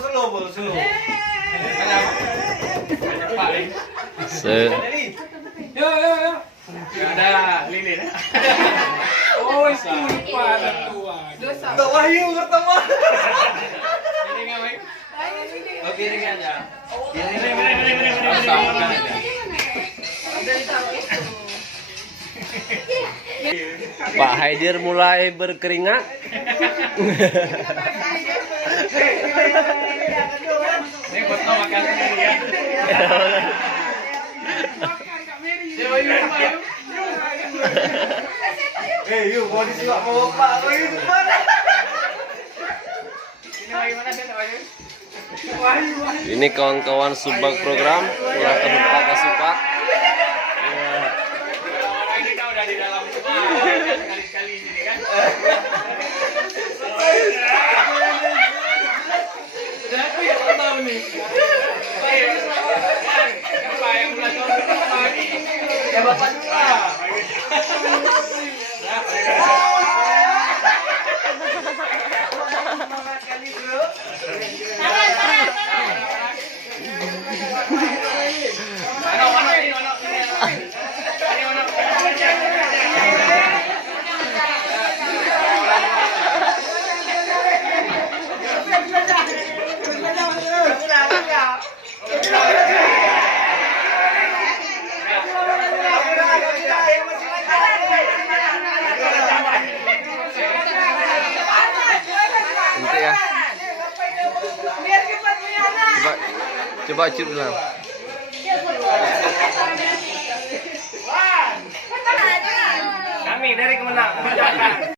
slow. Yo. Gak ada lilin. Oh, itu lupa ada tuan. Tak Wahyu pertama. Ini ngapain? Oke, ini aja. Pak Haidir mulai berkeringat. Ini foto makan sendiri ya. Yuk, mau disuap mau Pak Wahyu mana? Ini kawan-kawan subak program pulang ke Subak ke Subak. Orang ini kan udah di dalam rumah kali-kali ini kan. Udah aku ya tahu nih. Siapa yang mulai tahun pagi? Ya Bapak dulu lah. Semangat kali bro. Mana ini? Nanti ya. Coba cium dulu. Kami dari Kemenang.